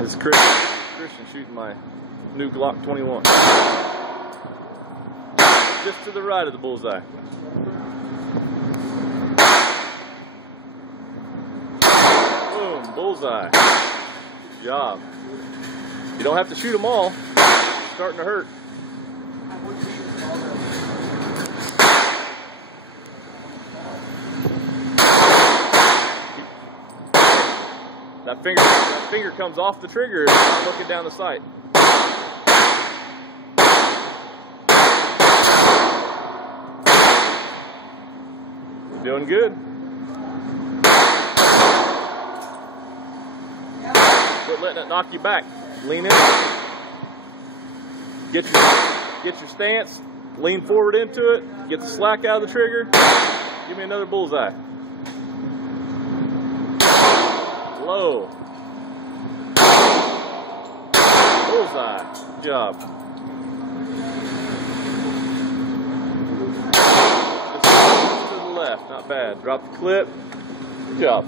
This is Christian shooting my new Glock 21. Just to the right of the bullseye. Boom, bullseye. Good job. You don't have to shoot them all. It's starting to hurt. That finger comes off the trigger as I'm looking down the sight. Doing good. Quit letting it knock you back. Lean in. Get your stance. Lean forward into it. Get the slack out of the trigger. Give me another bullseye. Low. Bullseye. Good job. Just to the left. Not bad. Drop the clip. Good job.